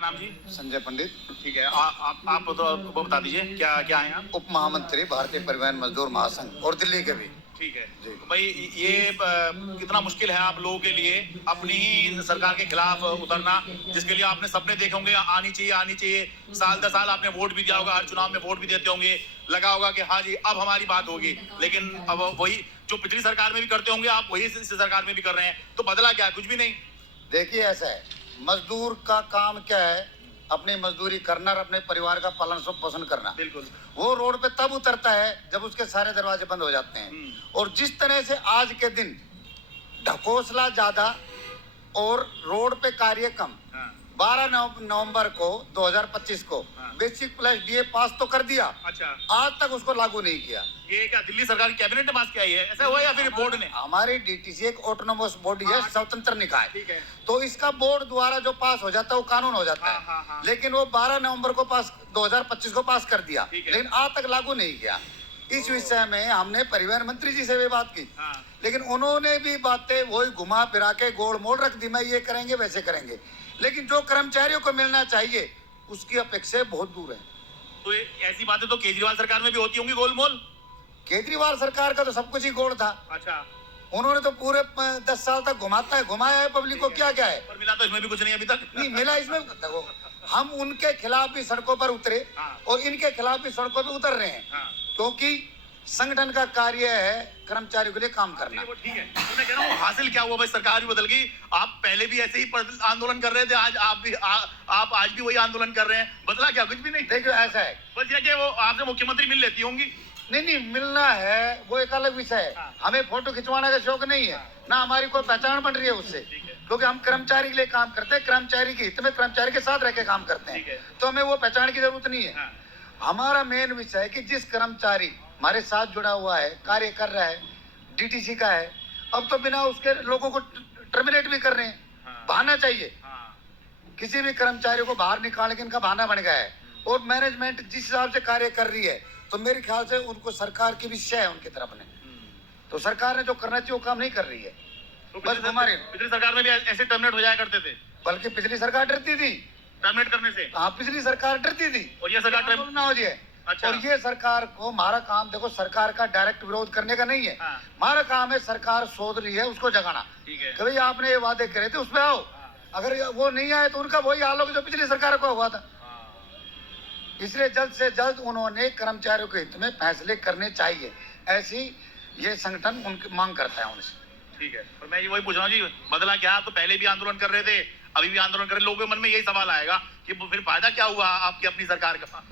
आपका नाम जी? संजय पंडित। ठीक है। आप तो वो बता दीजिए क्या क्या है आप? उप महामंत्री भारतीय परिवहन मजदूर महासंघ और दिल्ली के भी। ठीक है। जी। तो भाई ये कितना मुश्किल है आप लोगों के लिए अपनी ही सरकार के खिलाफ उतरना, जिसके लिए आपने सपने देखे होंगे आनी चाहिए आनी चाहिए, साल दर साल आपने वोट भी दिया होगा, हर चुनाव में वोट भी देते होंगे, लगा होगा कि हाँ जी अब हमारी बात होगी, लेकिन अब वही जो पिछली सरकार में भी करते होंगे आप वही इस सरकार में भी कर रहे हैं, तो बदला क्या? कुछ भी नहीं। देखिए ऐसा है, मजदूर का काम क्या है? अपनी मजदूरी करना और अपने परिवार का पालन पोषण करना। बिल्कुल। वो रोड पे तब उतरता है जब उसके सारे दरवाजे बंद हो जाते हैं। और जिस तरह से आज के दिन ढकोसला ज्यादा और रोड पे कार्य कम। 12 नवंबर को 2025 को बेसिक प्लस डीए पास तो कर दिया। अच्छा। आज तक उसको लागू नहीं किया। ये क्या दिल्ली सरकार की कैबिनेट ने पास किया है ऐसा हुआ या फिर बोर्ड ने? हमारी डीटीसी एक ऑटोनोमस बॉडी है, स्वतंत्र निकाय। ठीक है। तो इसका बोर्ड द्वारा जो पास हो जाता है वो कानून हो जाता है। हाँ। लेकिन वो 12 नवंबर को पास 2025 को पास कर दिया, ठीक है। लेकिन आज तक लागू नहीं किया। इस विषय में हमने परिवहन मंत्री जी से भी बात की, लेकिन उन्होंने भी बातें वही घुमा फिरा के गोल मोड़ रख दी, मैं ये करेंगे वैसे करेंगे, लेकिन जो कर्मचारियों को मिलना चाहिए उसकी अपेक्षा बहुत दूर है। तो ऐसी बातें तो केजरीवाल सरकार में भी होती होंगी गोलमोल? केजरीवाल सरकार का तो सब कुछ ही गोल था। अच्छा। उन्होंने तो पूरे 10 साल तक घुमाया है पब्लिक को। क्या क्या है? पर मिला तो इसमें भी कुछ नहीं अभी तक। नहीं मिला इसमें। देखो, हम उनके खिलाफ भी सड़कों पर उतरे और इनके खिलाफ भी सड़कों पर उतर रहे हैं, क्योंकि संगठन का कार्य है कर्मचारियों के लिए काम करना। वो ठीक है, तो मैं कह रहा हूँ हासिल क्या हुआ भाई? सरकार भी बदल गई, आप पहले भी ऐसे ही आंदोलन कर रहे थे, आज आप भी आप आज भी वही आंदोलन कर रहे हैं, बदला क्या? कुछ भी नहीं। देखो ऐसा है, बस ये कि वो आपसे मुख्यमंत्री मिल लेती होंगी। नहीं मिलना है वो एक अलग विषय है। हमें फोटो खिंचवाने का शौक नहीं है, ना हमारी कोई पहचान बन रही है उससे, क्योंकि हम कर्मचारी के लिए काम करते हैं, कर्मचारी के हित में कर्मचारी के साथ रह के काम करते हैं, तो हमें वो पहचान की जरूरत नहीं है। हमारा मेन विषय है कि जिस कर्मचारी हमारे साथ जुड़ा हुआ है, कार्य कर रहा है, डीटीसी का है, अब तो बिना उसके लोगों को टर्मिनेट भी कर रहे हैं। बहाना चाहिए, किसी भी कर्मचारी को बाहर निकाल के इनका बहाना बन गया है। और मैनेजमेंट जिस हिसाब से कार्य कर रही है, तो मेरे ख्याल से उनको सरकार की भी शय है उनकी तरफ ने, तो सरकार ने जो करना चाहिए वो काम नहीं कर रही है। तो बस हमारे पिछली सरकार में भी ऐसे टर्मिनेट हो जाया करते थे, बल्कि पिछली सरकार डरती थी टर्मिनेट करने से। हाँ, पिछली सरकार डरती थी, और ये सरकार ना हो जाए। अच्छा। और ये सरकार को, हमारा काम देखो, सरकार का डायरेक्ट विरोध करने का नहीं है। हमारा काम है सरकार सोच रही है उसको जगाना। ठीक है। कभी आपने ये वादे करे थे उसमें आओ, अगर वो नहीं आए तो उनका वही हाल होगा जो पिछली सरकार को हुआ था। इसलिए जल्द से जल्द उन्होंने कर्मचारियों के हित में फैसले करने चाहिए, ऐसी ये संगठन उनकी मांग करता है उनसे। ठीक है, पर मैं ये वही पूछ रहा हूँ जी, बदला क्या? आप तो पहले भी आंदोलन कर रहे थे, अभी भी आंदोलन कर रहे, लोगों के मन में यही सवाल आएगा कि फिर फायदा क्या हुआ आपकी अपनी सरकार का?